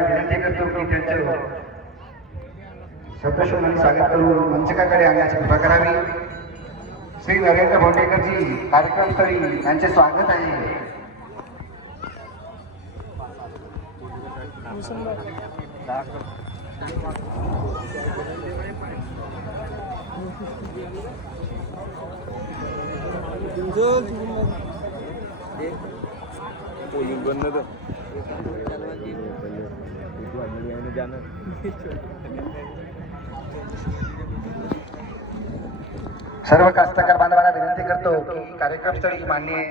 विनंती करतो की त्यांचं शब्दशोधाने स्वागत करून मंचकाकडे आणण्याची कृपा करावी। श्री नरेंद्र भोंडेकरजी कार्यक्रमस्थळी यांचे स्वागत आहे। सर्व कास्तकार बांधवांना विनंती करतो की कार्यक्रमस्थळी माननीय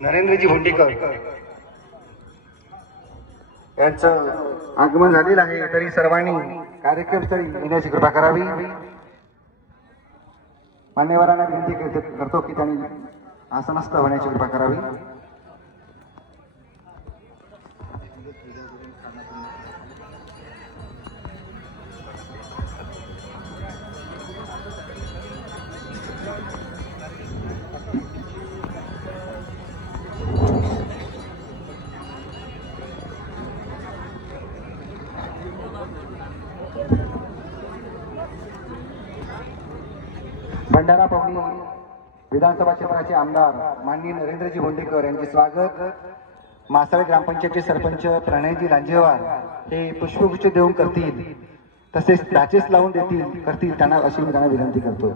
नरेंद्रजी भोंडेकर यांचं आगमन झालेलं आहे, तरी सर्वांनी कार्यक्रमस्थळी येण्याची कृपा करावी। मान्यवरांना विनंती करतो की त्यांनी आसनस्थ होण्याची कृपा करावी। भंडारा पवनी विधानसभा क्षेत्राचे आमदार माननीय नरेंद्रजी भोंडेकर यांचे स्वागत। मासाळे ग्रामपंचायतचे सरपंच प्रणयजी लांजेवार हे पुष्पगुच्छ देऊन करतील, तसेच डाचेस लावून करतील त्यांना अशी मी त्यांना विनंती करतो।